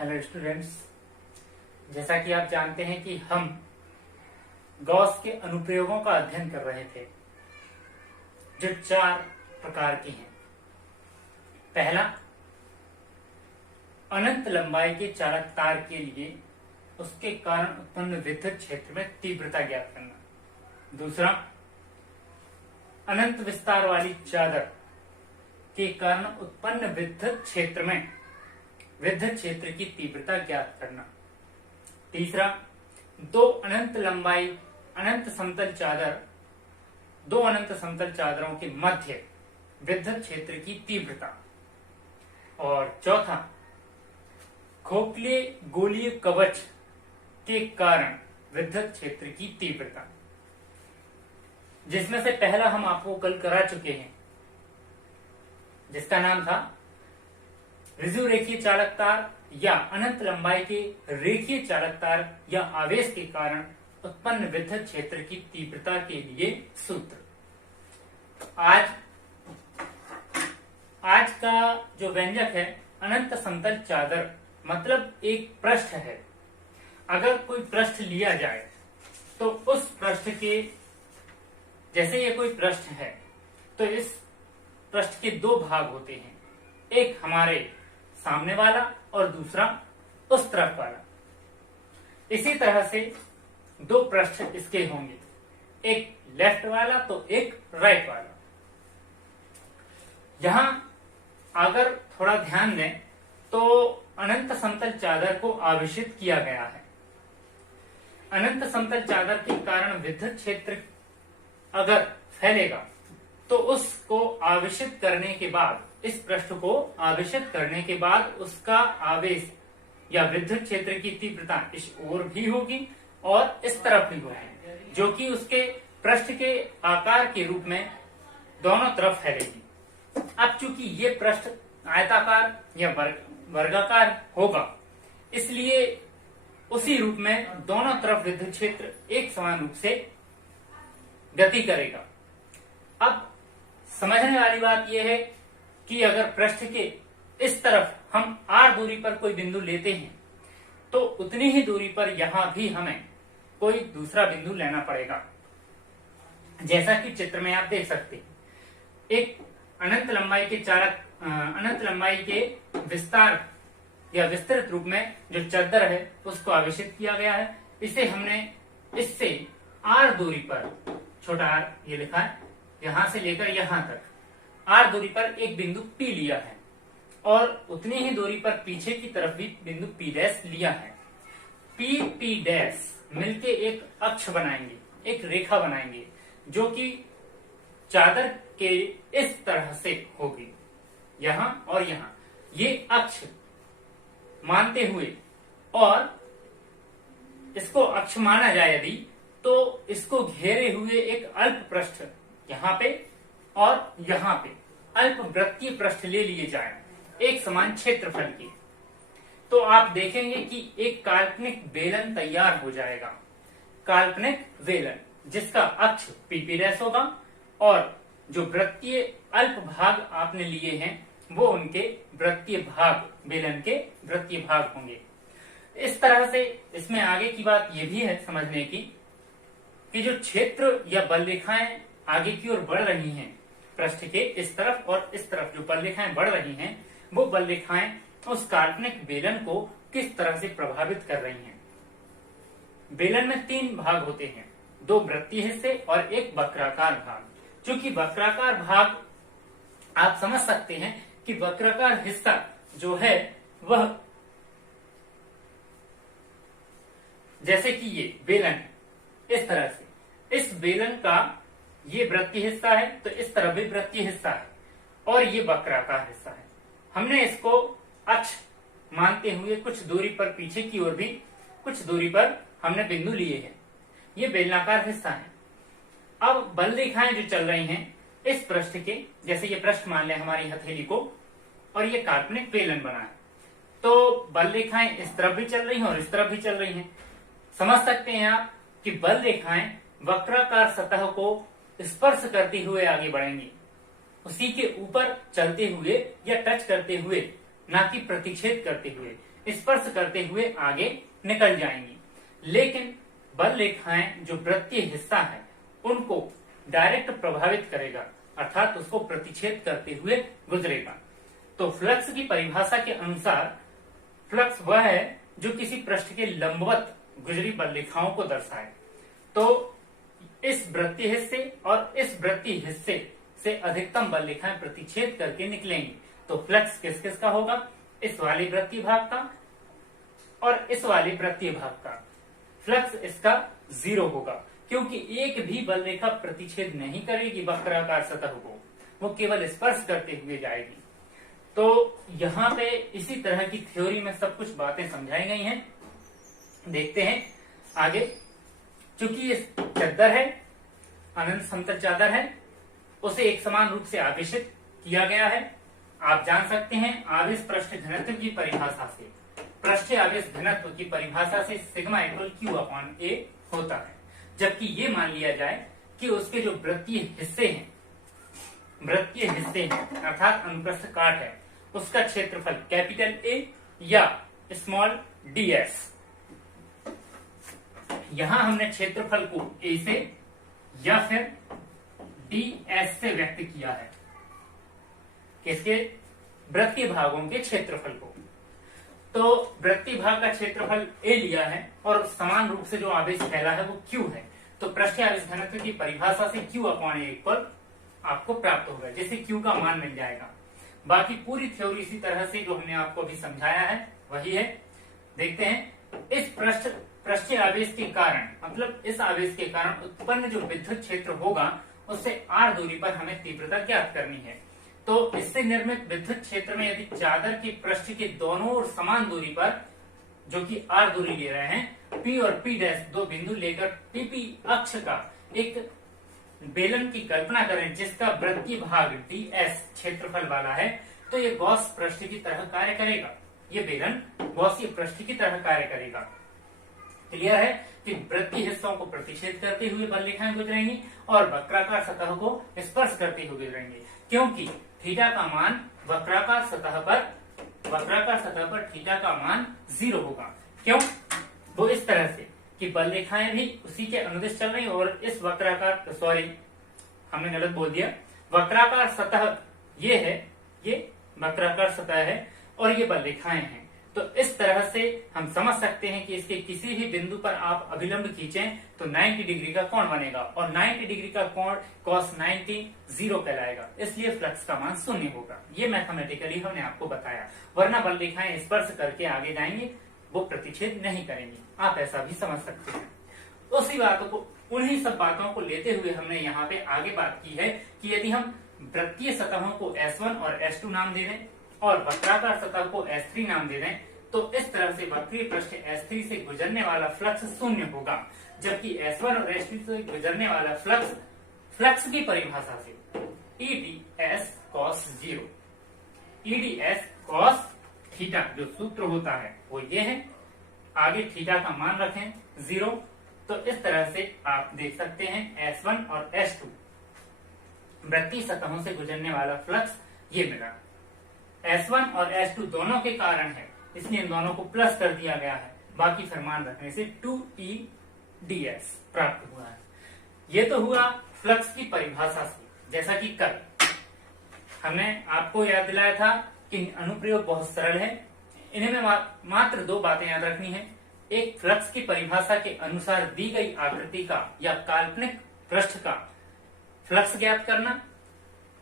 Hello students, जैसा कि आप जानते हैं कि हम गॉस के अनुप्रयोगों का अध्ययन कर रहे थे जो 4 प्रकार के हैं। पहला, अनंत लंबाई के चालक तार के लिए उसके कारण उत्पन्न विद्युत क्षेत्र में तीव्रता ज्ञात करना। दूसरा, अनंत विस्तार वाली चादर के कारण उत्पन्न विद्युत क्षेत्र में विद्युत क्षेत्र की तीव्रता ज्ञात करना। तीसरा, दो अनंत समतल चादरों के मध्य विद्युत क्षेत्र की तीव्रता। और चौथा, खोखले गोलीय कवच के कारण विद्युत क्षेत्र की तीव्रता, जिसमें से पहला हम आपको कल करा चुके हैं, जिसका नाम था विषुव रेखीय चालक तार या अनंत लंबाई के रेखीय चालक तार या आवेश के कारण उत्पन्न विद्युत क्षेत्र की तीव्रता के लिए सूत्र। आज का जो व्यंजक है अनंत समतल चादर, मतलब एक पृष्ठ है। अगर कोई पृष्ठ लिया जाए तो उस पृष्ठ के, जैसे ये कोई पृष्ठ है तो इस पृष्ठ के 2 भाग होते हैं, एक हमारे सामने वाला और दूसरा उस तरफ वाला। इसी तरह से 2 पृष्ठ इसके होंगे, एक लेफ्ट वाला तो एक राइट वाला। यहां अगर थोड़ा ध्यान दें तो अनंत समतल चादर को आवेशित किया गया है। अनंत समतल चादर के कारण विद्युत क्षेत्र अगर फैलेगा तो उसको आवेशित करने के बाद, इस पृष्ठ को आवेशित करने के बाद उसका आवेश या विद्युत क्षेत्र की तीव्रता इस ओर भी होगी और इस तरफ भी होगी, जो कि उसके पृष्ठ के आकार के रूप में दोनों तरफ फैलेगी। अब चूंकि ये पृष्ठ आयताकार या वर्गाकार होगा, इसलिए उसी रूप में दोनों तरफ विद्युत क्षेत्र एक समान रूप से गति करेगा। अब समझने वाली बात यह है कि अगर पृष्ठ के इस तरफ हम r दूरी पर कोई बिंदु लेते हैं तो उतनी ही दूरी पर यहां भी हमें कोई दूसरा बिंदु लेना पड़ेगा। जैसा कि चित्र में आप देख सकते हैं, एक अनंत लंबाई के विस्तार या विस्तृत रूप में जो चादर है उसको आवेशित किया गया है। इसे हमने इससे r दूरी पर, छोटा r ये लिखा है, यहां से लेकर यहां तक r दूरी पर एक बिंदु P लिया है और उतनी ही दूरी पर पीछे की तरफ भी बिंदु P डैश लिया है। P डैश मिलके एक अक्ष बनाएंगे, एक रेखा बनाएंगे, जो कि चादर के इस तरह से होगी, यहां और यहां। ये अक्ष मानते हुए, और इसको अक्ष माना जाए यदि, तो इसको घेरे हुए एक अल्प पृष्ठ यहां पे और यहां पे अल्प वृत्तीय पृष्ठ ले लिए जाए एक समान क्षेत्रफल के, तो आप देखेंगे कि एक काल्पनिक बेलन तैयार हो जाएगा। काल्पनिक बेलन जिसका अक्ष पीपी डैश होगा और जो वृत्तीय अल्प भाग आपने लिए हैं वो उनके वृत्तीय भाग, बेलन के वृत्तीय भाग होंगे। इस तरह से इसमें आगे की बात यह भी है समझने की कि जो क्षेत्र या बल रेखाएं आगे की ओर बढ़ रही हैं, पृष्ठ के इस तरफ और इस तरफ जो बल रेखाएं बढ़ रही हैं, वो बल रेखाएं उस काल्पनिक बेलन को किस तरह से प्रभावित कर रही हैं। बेलन में 3 भाग होते हैं, 2 वृत्तीय हिस्से और एक वक्राकार भाग। चूंकि वक्राकार भाग, आप समझ सकते हैं कि वक्राकार हिस्सा जो है वह, जैसे कि ये बेलन है, इस तरह से इस बेलन का ये वृत्तीय हिस्सा है तो इस तरफ भी वृत्तीय हिस्सा है और ये वक्राकार हिस्सा है। हमने इसको अक्ष मानते हुए कुछ दूरी पर, पीछे की ओर भी कुछ दूरी पर हमने बिंदु लिए हैं। ये बेलनाकार हिस्सा है। अब बल रेखाएं जो चल रही हैं इस पृष्ठ के, जैसे ये पृष्ठ मान लें हमारी हथेली को, और ये काल्पनिक बेलन बना है, तो बल रेखाएं इस तरफ भी चल रही हैं और इस तरफ भी चल रही हैं। समझ सकते हैं आप कि बल रेखाएं वक्राकार सतह को स्पर्श करते हुए आगे बढ़ेंगी, उसी के ऊपर चलते हुए या टच करते हुए, ना कि प्रतिच्छेद करते हुए। स्पर्श करते हुए आगे निकल जाएंगी, लेकिन बल रेखाएं जो वृत्तीय हिस्सा है उनको डायरेक्ट प्रभावित करेगा, अर्थात उसको प्रतिच्छेद करते हुए गुजरेगा। तो फ्लक्स की परिभाषा के अनुसार फ्लक्स वह है जो किसी पृष्ठ के लंबवत गुजरी बल रेखाओं को दर्शाए। तो इस वृत्तीय हिस्से और इस वृत्तीय हिस्से से अधिकतम बल रेखाएं प्रतिच्छेद करके निकलेंगी। तो फ्लक्स किस किस का होगा? इस वाले वृत्तीय भाग का और इस वाले वृत्तीय भाग का। फ्लक्स इसका 0 होगा, क्योंकि एक भी बल रेखा प्रतिच्छेद नहीं करेगी वक्राकार सतह को, वो केवल स्पर्श करते हुए जाएगी। तो यहाँ पे इसी तरह की थ्योरी में सब कुछ बातें समझाई गई हैं। देखते हैं आगे। चूंकि ये चादर है, अनंत समतल चादर है, उसे एक समान रूप से आवेशित किया गया है। आप जान सकते हैं आवेश पृष्ठ घनत्व की परिभाषा से, पृष्ठीय आवेश घनत्व की परिभाषा से sigma equal Q upon A होता है। जबकि ये मान लिया जाए कि उसके जो वृत्तीय हिस्से हैं अर्थात अनुप्रस्थ काट है, उसका क्षेत्रफल कैपिटल A या स्मॉल ds। यहां हमने क्षेत्रफल को A से या फिर ds से व्यक्त किया है, किसके? वृत्तीय भागों के क्षेत्रफल को। तो वृत्तीय भाग का क्षेत्रफल A लिया है और समान रूप से जो आवेश फैला है वो Q है। तो पृष्ठीय आवेश घनत्व की परिभाषा से Q अपॉन A इक्वल आपको प्राप्त होगा, जिससे Q का मान मिल जाएगा। बाकी पूरी थ्योरी इसी तरह से जो हमने आपको अभी समझाया है वही है। देखते हैं इस पृष्ठीय आवेश के कारण, मतलब इस आवेश के कारण उत्पन्न जो विद्युत क्षेत्र होगा उससे r दूरी पर हमें तीव्रता ज्ञात करनी है। तो इससे निर्मित विद्युत क्षेत्र में यदि चादर के पृष्ठ के दोनों ओर समान दूरी पर, जो कि r दूरी ले रहे हैं, P और P' दो बिंदु लेकर PP अक्ष का एक बेलन की कल्पना करें जिसका वृत्तीय भाग ds क्षेत्रफल वाला है, तो ये गॉस पृष्ठ की तरह कार्य करेगा। ये बेलन गॉसीय पृष्ठ की तरह कार्य करेगा। क्लियर है कि वृत्तीय हिस्सों को प्रतिच्छेद करते हुए बल रेखाएं गुजरेंगी और वक्राकार सतह को स्पर्श करते हुए गुजरेंगे, क्योंकि थीटा का मान वक्राकार सतह पर थीटा का मान 0 होगा। क्यों? वो इस तरह से कि बल रेखाएं भी उसी के अनुदिश चल रही और इस वक्राकार, सॉरी हमने गलत बोल दिया, वक्राकार सतह ये है, ये वक्राकार सतह है और ये बल रेखाएं हैं। तो इस तरह से हम समझ सकते हैं कि इसके किसी भी बिंदु पर आप अभिलंब खींचें तो 90 डिग्री का कोण बनेगा और 90 डिग्री का कोण cos 90 0 कहलाएगा, इसलिए फ्लक्स का मान 0 होगा। ये मैथमेटिकली हमने आपको बताया, वरना बल रेखाएं स्पर्श करके आगे जाएंगे, वो प्रतिच्छेद नहीं करेंगी। आप ऐसा भी समझ सकते हैं। उसी बातों को, उन्हीं सब बातों को लेते हुए हमने यहाँ पे आगे बात की है कि यदि हम वृत्तीय सतहों को S1 और S2 नाम दे दें और वक्राकार सतह को S3 नाम दे दें, तो इस तरह से वक्रीय पृष्ठ S3 से गुजरने वाला फ्लक्स 0 होगा, जबकि S1 और S2 से गुजरने वाला फ्लक्स की परिभाषा से EDS cos 0, EDS cos theta जो सूत्र होता है वो ये है, आगे थीटा का मान रखें 0। तो इस तरह से आप देख सकते हैं S1 और S2 वृत्तीय सतहों से गुजरने वाला फ्लक्स ये मिला। S1 और S2 दोनों के कारण है, इसलिए इन दोनों को प्लस कर दिया गया है, बाकी फिर मान रखने से 2EDS प्राप्त हुआ है। ये तो हुआ फ्लक्स की परिभाषा से। जैसा कि कल हमने आपको याद दिलाया था कि अनुप्रयोग बहुत सरल है, इन्हें में मात्र 2 बातें याद रखनी है। एक, फ्लक्स की परिभाषा के अनुसार दी गई आकृति का या काल्पनिक पृष्ठ का फ्लक्स ज्ञात करना,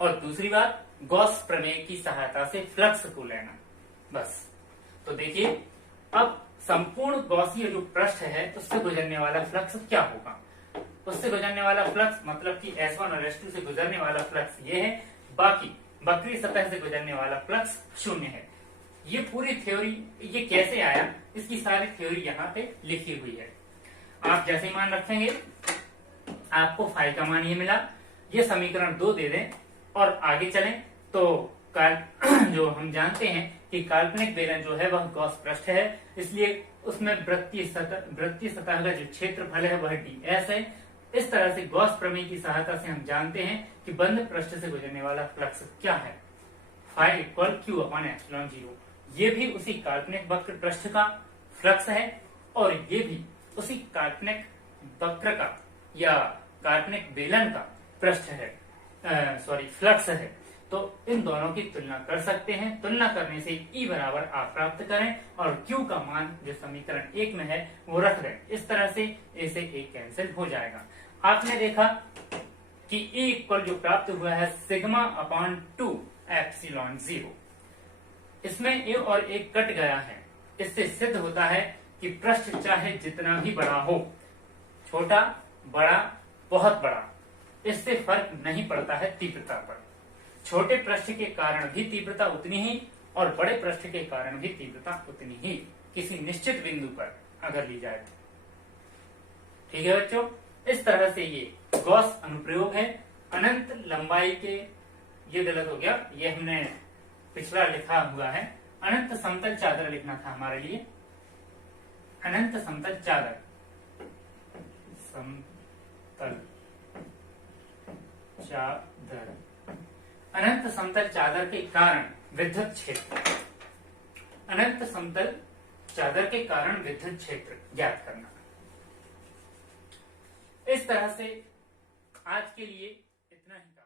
और दूसरी बात गॉस प्रमेय की सहायता से फ्लक्स को लेना। बस। तो देखिए अब संपूर्ण गॉसीय जो पृष्ठ है उससे गुजरने वाला फ्लक्स क्या होगा। उससे गुजरने वाला फ्लक्स मतलब कि S1 और S2 से गुजरने वाला फ्लक्स ये है, बाकी वक्रीय सतह से गुजरने वाला फ्लक्स 0 है। ये पूरी थ्योरी, ये कैसे आया, इसकी सारी थ्योरी यहाँ पे लिखी हुई है। आप जैसे ही मान रखेंगे आपको फाई का मान ये मिला, ये समीकरण 2 दे दें और आगे चलें तो जो हम जानते हैं कि काल्पनिक बेलन जो है वह गॉस पृष्ठ है, इसलिए उसमें वृत्तीय सतह का जो क्षेत्रफल है वह ds है। इस तरह से गॉस प्रमेय की सहायता से हम जानते हैं कि बंद पृष्ठ से गुजरने वाला फ्लक्स क्या है, phi equal Q upon epsilon 0। ये भी उसी काल्पनिक वक्र पृष्ठ का फ्लक्स है और ये भी उसी काल्पनिक वक्र का या काल्पनिक बेलन का पृष्ठ है, फ्लक्स है। तो इन दोनों की तुलना कर सकते हैं। तुलना करने से E बराबर आप प्राप्त करें और Q का मान जो समीकरण 1 में है वो रख दें। इस तरह से A से A कैंसिल हो जाएगा। आपने देखा कि E इक्वल जो प्राप्त हुआ है सिग्मा अपॉन 2 एप्सिलॉन 0। इसमें A और A कट गया है। इससे सिद्ध होता है कि पृष्ठ चाहे जितना भी बड़ा हो, छोटा, बड़ा, बहुत बड़ा, इससे फर्क नहीं पड़ता है तीव्रता पर। छोटे पृष्ठ के कारण भी तीव्रता उतनी ही और बड़े पृष्ठ के कारण भी तीव्रता उतनी ही किसी निश्चित बिंदु पर अगर ली जाए। ठीक है बच्चों, इस तरह से ये गॉस अनुप्रयोग है। अनंत लंबाई के, ये गलत हो गया, ये हमने पिछला लिखा हुआ है, अनंत समतल चादर लिखना था हमारे लिए। अनंत समतल चादर, समतल चादर, अनंत समतल चादर के कारण विद्युत क्षेत्र, अनंत समतल चादर के कारण विद्युत क्षेत्र ज्ञात करना। इस तरह से आज के लिए इतना ही।